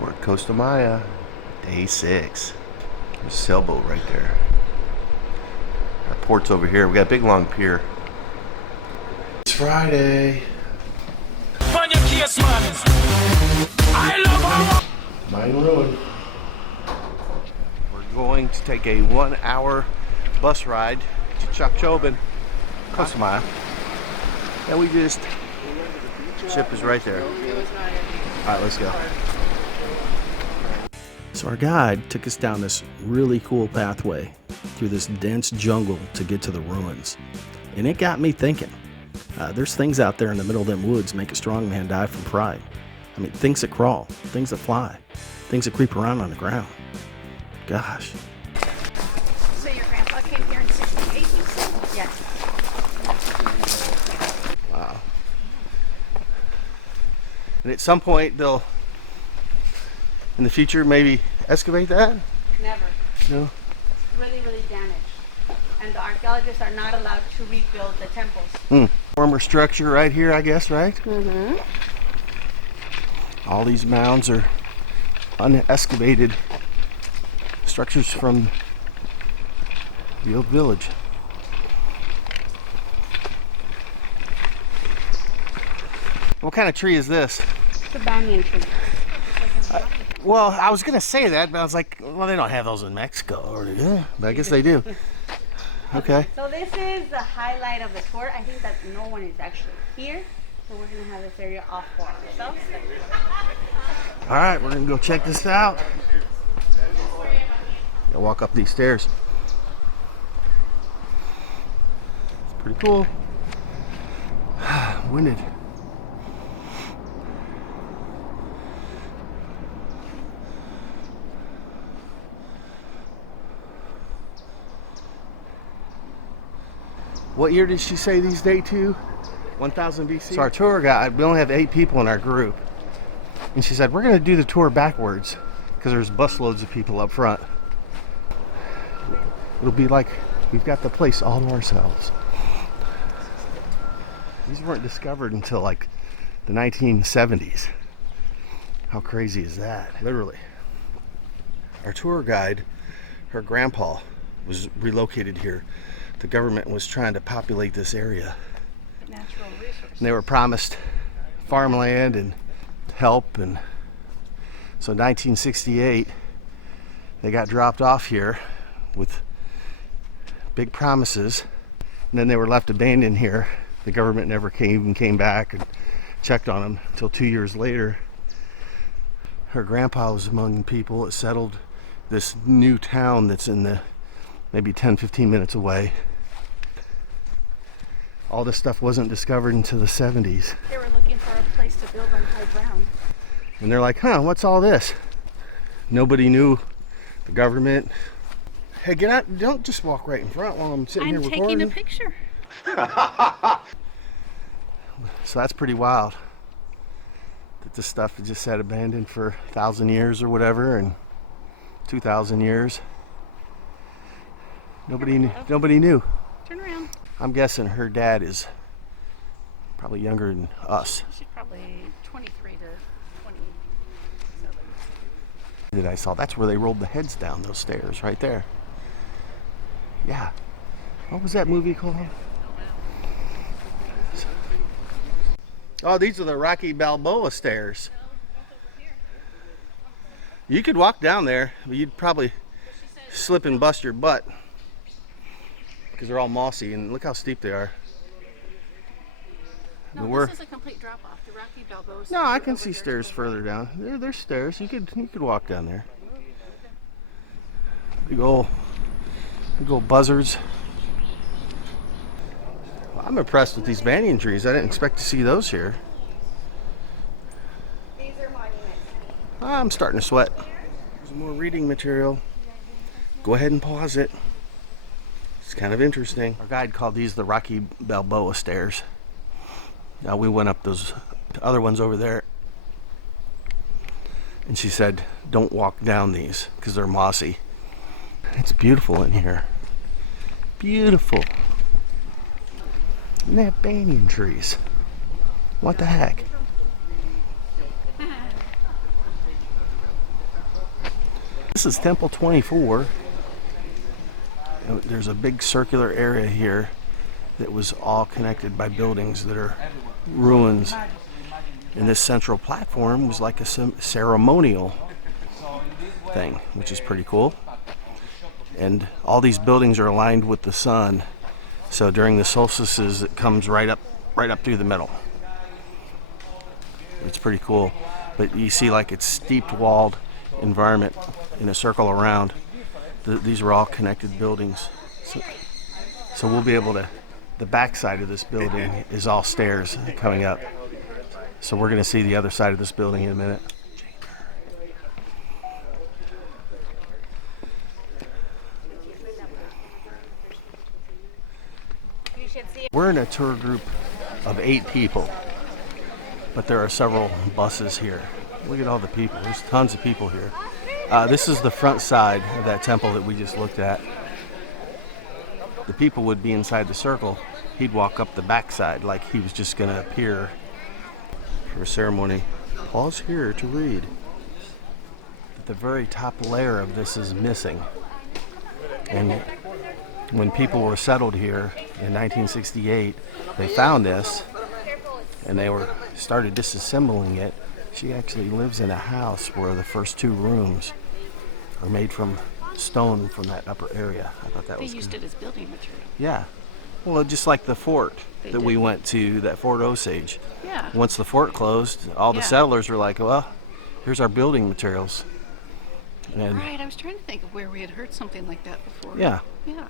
We're at Costa Maya, day 6. There's a sailboat right there. Our port's over here. We got a big long pier. It's Friday. Mayan Road. We're going to take a 1-hour bus ride to Chacchoben, Costa Maya. And we just, ship is right there. Alright, let's go. So our guide took us down this really cool pathway through this dense jungle to get to the ruins. And it got me thinking. There's things out there in the middle of them woods make a strong man die from pride. I mean, things that crawl, things that fly, things that creep around on the ground. Gosh. So your grandpa came here in 68? Yes. Wow. And at some point they'll, in the future, maybe excavate that? Never. No? It's really, really damaged. And the archaeologists are not allowed to rebuild the temples. Former structure right here, I guess, right? Mm-hmm. All these mounds are unexcavated structures from the old village. What kind of tree is this? It's a banyan tree. Well, I was gonna say that, but I was like, well, they don't have those in Mexico, or do they? But I guess they do. Okay. So this is the highlight of the tour. I think that no one is actually here. So we're going to have this area off for ourselves. All right, we're gonna go check this out. Gotta walk up these stairs. It's pretty cool. I'm winded. What year did she say these date to? 1000 BC. So our tour guide, we only have 8 people in our group. And she said, we're going to do the tour backwards because there's busloads of people up front. It'll be like we've got the place all to ourselves. These weren't discovered until like the 1970s. How crazy is that? Literally. Our tour guide, her grandpa, was relocated here. The government was trying to populate this area. Natural resources. And they were promised farmland and help, and so in 1968 they got dropped off here with big promises, and then they were left abandoned here. The government never came back and checked on them until 2 years later. Her grandpa was among the people that settled this new town that's in the maybe 10-15 minutes away. All this stuff wasn't discovered until the 70s. They were looking for a place to build on high ground. And they're like, huh, what's all this? Nobody knew. The government. Hey, get out, don't just walk right in front while I'm sitting here recording. I'm taking a picture. So that's pretty wild. That this stuff is just sat abandoned for 1,000 years or whatever, and 2,000 years. Nobody knew. Turn around. I'm guessing her dad is probably younger than us. She's probably 23 to 27. That I saw, that's where they rolled the heads down those stairs right there. Yeah. What was that movie called? Oh, these are the Rocky Balboa stairs. You could walk down there, but you'd probably slip and bust your butt because they're all mossy, and look how steep they are. No, this is a complete drop off. The Rocky Balboa. No, I can see stairs further down. There's stairs. You could walk down there. Big old buzzards. Well, I'm impressed with these banyan trees. I didn't expect to see those here. These are monuments. I'm starting to sweat. There's more reading material. Go ahead and pause it. It's kind of interesting. Our guide called these the Rocky Balboa stairs. Now we went up those other ones over there, and she said, don't walk down these because they're mossy. It's beautiful in here. Beautiful. And they have banyan trees. What the heck? This is Temple 24. There's a big circular area here that was all connected by buildings that are ruins. And this central platform was like a ceremonial thing, which is pretty cool. And all these buildings are aligned with the sun. So during the solstices, it comes right up through the middle. It's pretty cool. But you see like it's steeped walled environment in a circle around. These are all connected buildings. So we'll be able to, the back side of this building is all stairs coming up. So we're going to see the other side of this building in a minute. We're in a tour group of 8 people, but there are several buses here. Look at all the people. There's tons of people here. This is the front side of that temple that we just looked at. The people would be inside the circle. He'd walk up the back side like he was just going to appear for a ceremony. Pause here to read. The very top layer of this is missing. And when people were settled here in 1968, they found this and they started disassembling it. She actually lives in a house where the first 2 rooms are made from stone from that upper area. I thought that They was used good. it as building material. Yeah. Well, just like the fort They that we did. went to, that Fort Osage. Yeah. Once the fort closed, all the Yeah. settlers were like, well, here's our building materials. And Right, I was trying to think of where we had heard something like that before. yeah, Yeah.